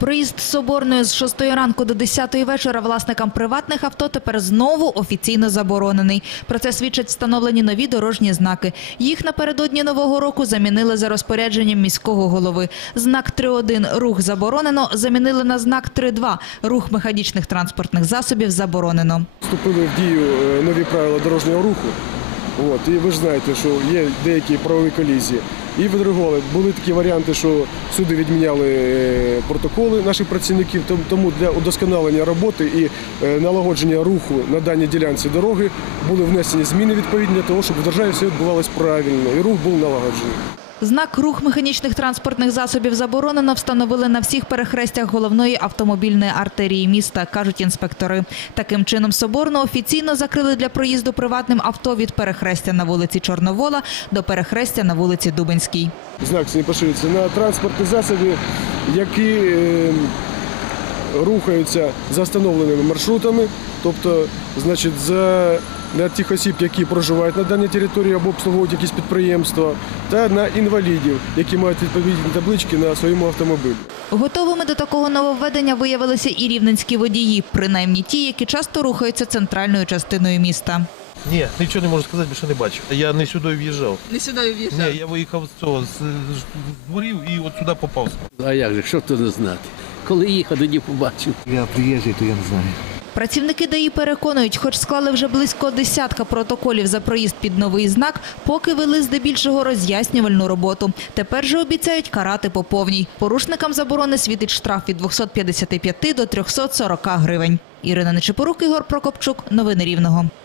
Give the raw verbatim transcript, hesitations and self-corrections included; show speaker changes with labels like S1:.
S1: Проїзд з Соборної з шостої ранку до десятої вечора власникам приватних авто тепер знову офіційно заборонений. Про це свідчать встановлені нові дорожні знаки. Їх напередодні Нового року замінили за розпорядженням міського голови. Знак три один «Рух заборонено» замінили на знак три два «Рух механічних транспортних засобів заборонено».
S2: Вступили в дію нові правила дорожнього руху. От, і ви ж знаєте, що є деякі правові колізії. І відреагували. Були такі варіанти, що суди відміняли протоколи наших працівників, тому для удосконалення роботи і налагодження руху на даній ділянці дороги були внесені зміни відповідні для того, щоб в державі все відбувалося правильно і рух був налагоджений.
S1: Знак «Рух механічних транспортних засобів заборонено» встановили на всіх перехрестях головної автомобільної артерії міста, кажуть інспектори. Таким чином, Соборну офіційно закрили для проїзду приватним авто від перехрестя на вулиці Чорновола до перехрестя на вулиці Дубинській.
S2: Знак цей поширюється на транспортні засоби, які е, рухаються за встановленими маршрутами, тобто, значить, за для тих осіб, які проживають на даній території або обслуговують якісь підприємства, та на інвалідів, які мають відповідні таблички на своєму автомобілі.
S1: Готовими до такого нововведення виявилися і рівненські водії, принаймні ті, які часто рухаються центральною частиною міста.
S3: Ні, нічого не можу сказати, бо що не бачив. Я не сюди в'їжджав.
S1: Не сюди в'їжджав?
S3: Ні, я виїхав з цього, з дворів і от сюди попав.
S4: А як же, що тут не знати? Коли їхав, тоді побачив.
S5: Я приїжджий, то я не знаю.
S1: Працівники ДАІ переконують, хоч склали вже близько десятка протоколів за проїзд під новий знак, поки вели здебільшого роз'яснювальну роботу. Тепер же обіцяють карати по повній. Порушникам заборони світить штраф від двохсот п'ятдесяти п'яти до трьохсот сорока гривень. Ірина Нечипорук, Ігор Прокопчук. Новини Рівного.